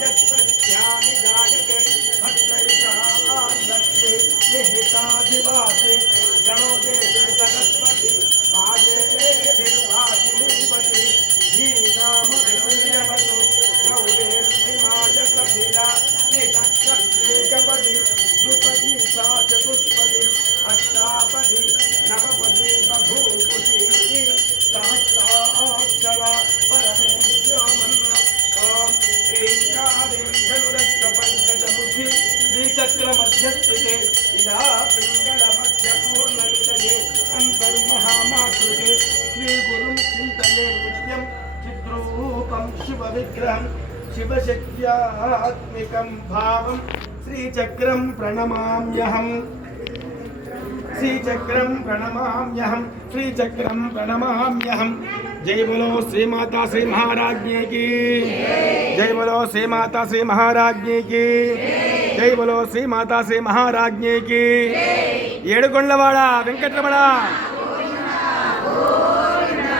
यस्यानि जायते भद्रैषालक्ष्मी निहिताधिवासे गणो देवी सरस्वती आये निर्वाचिनीपति धीनामभिसूयवतु गौरेर्निमाय कपिला नितक्षत्रे गपति द्रुपदी सा चतुष्पदी अष्टापदी नवपदी बभूवुषी सहस्राक्षरा परमेश्वरमन्न ओम ह्रींकारीं धनुरस्त्रपङ्कजमुखी श्रीचक्रमध्यस्थिते इदा पिङ्गलमध्यपूर्णविलये अन्तर्महामातृके श्रीगुरुं चिन्तये नित्यं चिद्रूपं शिवविग्रहं शिवशक्त्यात्मिकं भावं श्रीचक्रं प्रणमाम्यहम् श्रीचक्रं प्रणमाम्यहं श्रीचक्रं प्रणमाम्यहं। जय बोलो श्री माता श्री महाराज्ञी की जय बोलो श्री माता श्री महाराज्ञी की जय बोलो श्री माता श्री महाराज्ञी की। ఏడుకొండలవాడ వెంకటరమణ